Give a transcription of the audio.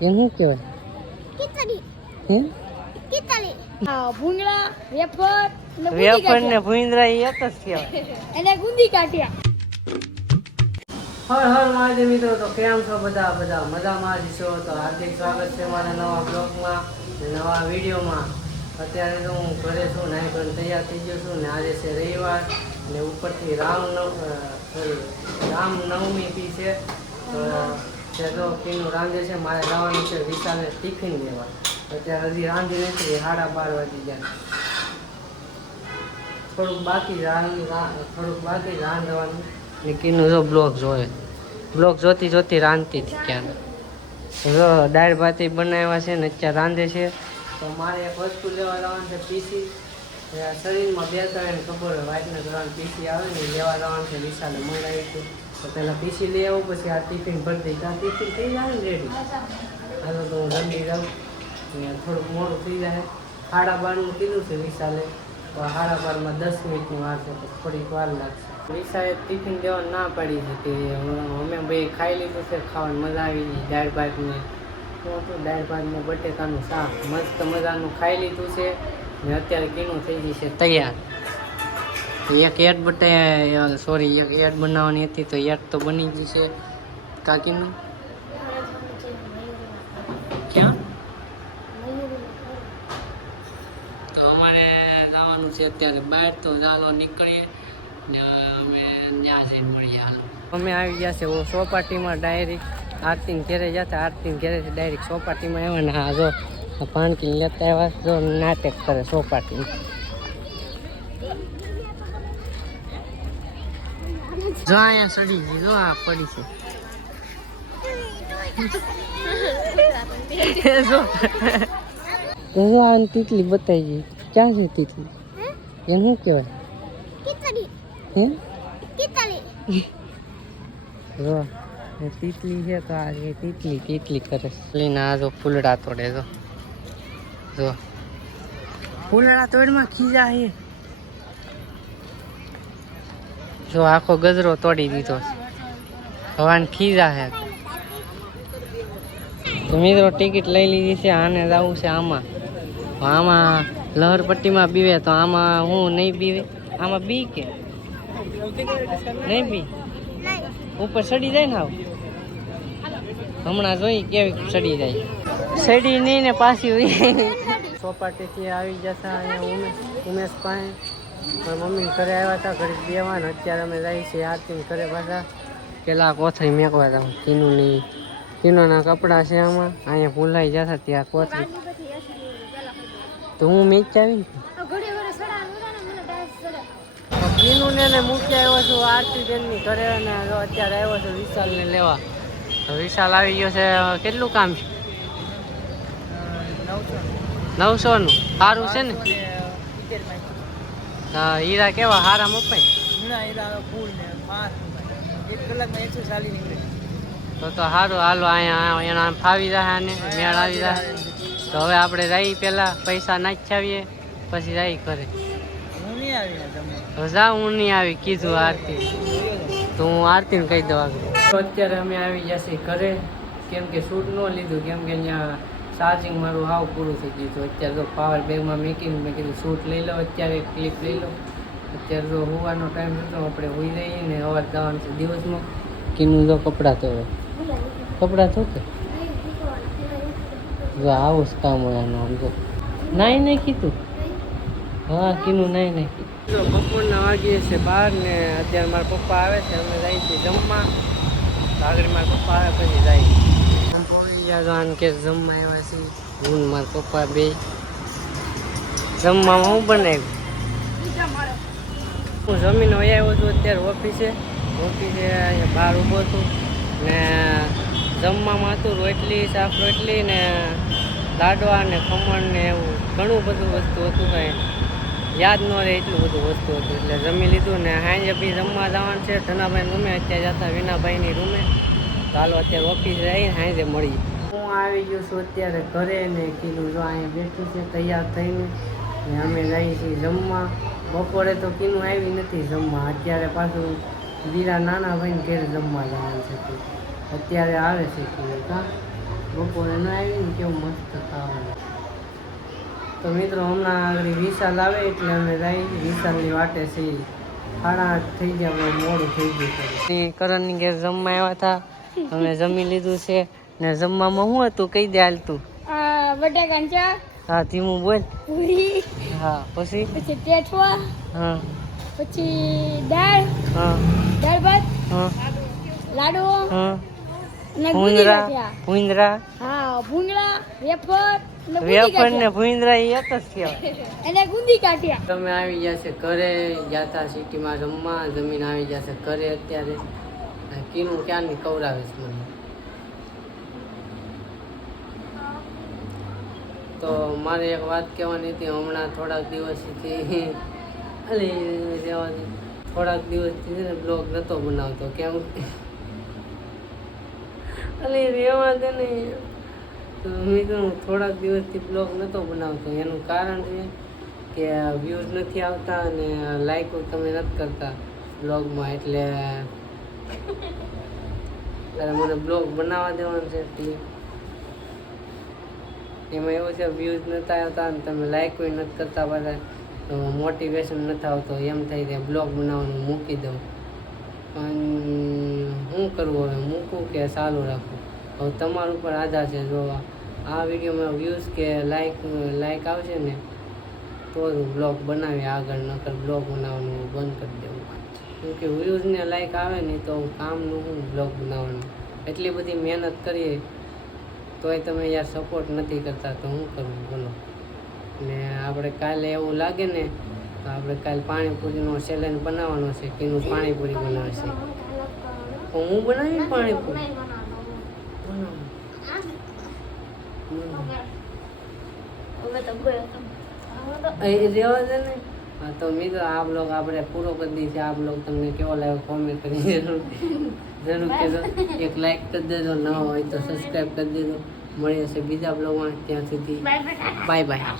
એ શું કહેવાય? ખીચડી. હે? ખીચડી. હા, ભૂંગળા, વેફર ને વેફર ને ભૂંગળા એ એક જ કહેવાય. એને ગુંદી કાઢ્યા. હર હર મહાદેવ મિત્રો, તો કેમ છો બધા મજામાં જ છો? તો હાર્દિક સ્વાગત છે મારા નવા બ્લોગમાં, નવા વિડીયોમાં. અત્યારે તો હું ઘરે છું, નાઈ ધોઈને તૈયાર થઈ ગયો છું ને આજે છે રવિવાર ને ઉપરથી રામનવમી બી છે. તો તે તો પીનું રાંધે છે, મારે જવાનું છે વિશાલે ટિફિન લેવા. અત્યારે હજી રાંધી નથી, 12:30 વાગી ગયા. થોડુંક બાકી રાંધવાનું. કીનું જો બ્લોગ જોતી રાંધતી હતી ક્યાં. જો દાળ ભાતી બનાવ્યા છે ને અત્યારે રાંધે છે. તો મારે એક વસ્તુ લેવા જવાનું છે, પીસી. શરીરમાં બેસાડે ખબર હોય, વાઇટને કરવાનું પીસી આવે ને લેવા જવાનું છે. વિશાલે મંગાવી છે તો પહેલાં પીસી લઈ આવું, પછી આ ટિફિન ભરી દઈ. ત્યાં ટિફિન થઈ જાય ને રેડી. હાલો તો હું જલ્દી જાઉં ને થોડુંક મોડું થઈ જાય. 12:30 કીધું છે વિશાલે, તો 12:30 10 મિનિટની વાર છે, તો થોડીક વાર લાગશે. વિશાલે ટિફિન દેવા ના પાડી છે કે અમે ભાઈ ખાઈ લીધું છે, ખાવાની મજા આવી ગઈ. દાળ ભાતને દાળ ભાત ને બટેકાનું શાક મસ્ત મજાનું ખાઈ લીધું છે ને અત્યારે કીનું થઈ ગઈ છે તૈયાર. એક એડ બનાવવાની હતી, તો એડ તો બની ગઈ છે કાકીનું. ક્યાં? તો અમારે જવાનું છે અત્યારે બહાર, તો ચાલો નીકળીએ ને અમે ત્યાં જઈને મળીએ. હાલો અમે આવી ગયા છે સોપાટીમાં, ડાયરેક્ટ આરતીને ઘેરે જતા. આરતીને ઘેરેથી ડાયરેક્ટ સોપાટીમાં આવ્યા ને હા જો પાનકી લેતા આવ્યા. જો નાટક કરે સોપાટીમાં. જો અહીંયા સડી ગઈ, જો આ પડી છે. જો આ તીતલી બતાવી ગઈ. ક્યાં છે તીતલી? એ શું કહેવાય? ખીચડી. હે? ખીચડી. જો તીતલી છે, તો આ તીતલી કરે. આ જો ફૂલડા તોડે. જો ફૂલડા તોડમાં ખીજા છે. જો આખો ગજરો તોડી દીધો. હવાને ખીજા છે. તો મિત્રો ટિકિટ લઈ લીધી છે. આને જવું છે આમાં લહરપટ્ટીમાં બીવે, તો આમાં હું નહીં બીવે. આમાં બી કે નહીં બી? ઉપર ચડી જાય ને. હમણાં જોઈ કેવી ચડી જાય. ચડી નહીં ને પાછી સોપાટીથી આવી જશે અહીંયા ઉમેશ પાસે. મારા મમ્મી ઘરે આવ્યા હતા, ઘરે બેવાનું. અત્યારે અમે જઈએ છીએ આરતી ઘરે પાછા. પેલા કોથળી મેકવા હતા કીનોના કપડાં છે આમાં. અહીંયા ભૂલાઈ જશે ત્યાં કોથળી. તો હું મેચ આવી કીનું ને મૂકી આવ્યો છું આરતી બેનની ઘરે, અને અત્યારે આવ્યો છું વિશાલને લેવા. વિશાલ આવી ગયો છે. કેટલું કામ છે? 900 નું. સારું છે ને? હીરા કેવા હારા મપાય? તો સારું. હાલો અહીંયા એના ફાવી જાય ને મેળ આવી જાય. તો હવે આપણે જઈએ, પેલા પૈસા નાખી આવીએ, પછી જઈ કરે. હું નહીં આવી કીધું આરતી, તો હું આરતીને કહી દઉં. તો અત્યારે અમે આવી જશે ઘરે, કેમ કે શૂટ ન લીધું, કેમ કે અહીંયા ચાર્જિંગ મારું હાવ પૂરું થઈ ગયું હતું. અત્યારે તો પાવર બેગમાં મેકીને મેં કીધું શૂટ લઈ લો, અત્યારે ક્લિપ લઈ લો. અત્યારે તો હોવાનો ટાઈમ હતો, આપણે હોઈ જઈએ ને અવાર જવાનું છે દિવસમાં. કીનું જો કપડાં તો કે જો આવું જ કામ હોય આનું. આમ તો નહીં કીધું. હા કીનું નહીં કીધું. બપોરના વાગીએ છે 12 ને અત્યારે મારા પપ્પા આવે છે, અમે જઈએ છીએ જમવા. આગળ મારા પપ્પા આવે પછી જાય કે જમવા આવ્યા છે. હું મારા પપ્પા બે જમવામાં હું બનાવ્યું. હું જમીને આવ્યો છું અત્યારે ઓફિસે અહીંયા બહાર ઊભો છું ને જમવામાં હતું રોટલી, શાક રોટલી ને લાડવા ને ખમણ ને એવું ઘણું બધું વસ્તુ હતું. કાંઈ યાદ ન રહે એટલું બધું વસ્તુ હતું, એટલે જમી લીધું ને સાંજે બી જમવા જવાનું છે ધનાભાઈ રૂમે. અત્યારે જતા વિનાભાઈની રૂમે. તો હાલો અત્યારે ઓફિસ રહીને સાંજે મળીએ. હું આવી ગયો છું અત્યારે ઘરે ને કીધું જો અહીંયા બેઠું છે તૈયાર થઈને ને અમે જઈએ છીએ જમવા. બપોરે તો કીનું આવી નથી જમવા. અત્યારે પાછું વીરા નાના ભાઈને ઘેર જમવા જવાનું છે. અત્યારે આવે છે કીનું. બપોરે ન આવી ને કેવું મસ્ત ખાવાનું. તો મિત્રો હમણાં આગળ વિશાલ આવે એટલે અમે જઈ વિશાલની વાટે છીએ. 8:30 થઈ ગયા, બહુ મોડું થઈ ગયું છે. કરણની ઘેર જમવા આવ્યા હતા, અમે જમી લીધું છે. ને જમવામાં શું હતું કહી દે હાલ તું. બટાકાનું શાક, હા ધીમું બોલ. પૂરી, હા પછી ટેઠવા, હા પછી દાળ હા ભાત, હા લાડુ હા અને ભૂંદરા ગુંદી ભૂંદરા હા ભૂંગળા, વેફર અને વેફર ને ભૂંદરા એ એક જ કહેવાય. અને ગુંદી કાઢ્યા. તમે આવી ગયા છે ઘરે, ગયા હતા સિટીમાં રમવા, જમીન આવી ગયા છે ઘરે અત્યારે. કીનું ક્યાંની કવરાવે છે મને. તો મારે એક વાત કહેવાની હતી. હમણાં થોડાક દિવસથી થોડાક દિવસથી છે ને બ્લોગ નહોતો બનાવતો. કેમ રેવા દે ને. તો મિત્રો થોડાક દિવસથી બ્લોગ નહોતો બનાવતો. એનું કારણ છે કે વ્યૂઝ નથી આવતા અને લાઈકો તમે નથી કરતા બ્લોગમાં. એટલે મને બ્લોગ બનાવવા દેવાનું છે. એટલે એમાં એવું છે વ્યૂઝ નથી આવતા અને તમે લાઈકો નથી કરતા બધા, તો મોટિવેશન નથી આવતો. એમ થાય કે બ્લોગ બનાવવાનું મૂકી દઉં. પણ શું કરવું હવે, મૂકું કે ચાલુ રાખું હવે તમારા ઉપર આધાર છે. જો આ વિડીયોમાં વ્યૂઝ કે લાઈક આવશે ને તો જ બ્લોગ બનાવી આગળ, નકર બ્લોગ બનાવવાનું બંધ કરી દેવું. કેમકે વ્યૂઝ ને લાઈક આવે ને તો કામનું હું બ્લોગ બનાવવાનું. એટલી બધી મહેનત કરીએ તોય તમે યાર સપોર્ટ નથી કરતા, તો શું કરવું બોલો. ને આપણે કાલે એવું લાગે ને તો આપણે કાલે પાણીપુરીનો ચેલેન્જ બનાવવાનો છે. કેનું પાણીપુરી બનાવશે. તો હું બનાવી પાણીપુરી રેવા દે ને. હા તો મિત્રો આ બ્લોગ આપણે પૂરો કરી દઈએ છીએ. આ બ્લોગ તમને કેવો લાગ્યો કોમેન્ટ કરી જરૂર કહેજો. એક લાઈક કરી દેજો, ન હોય તો સબસ્ક્રાઈબ કરી દેજો. મળીએ છે બીજા બ્લોગમાં. ત્યાં સુધી બાય બાય.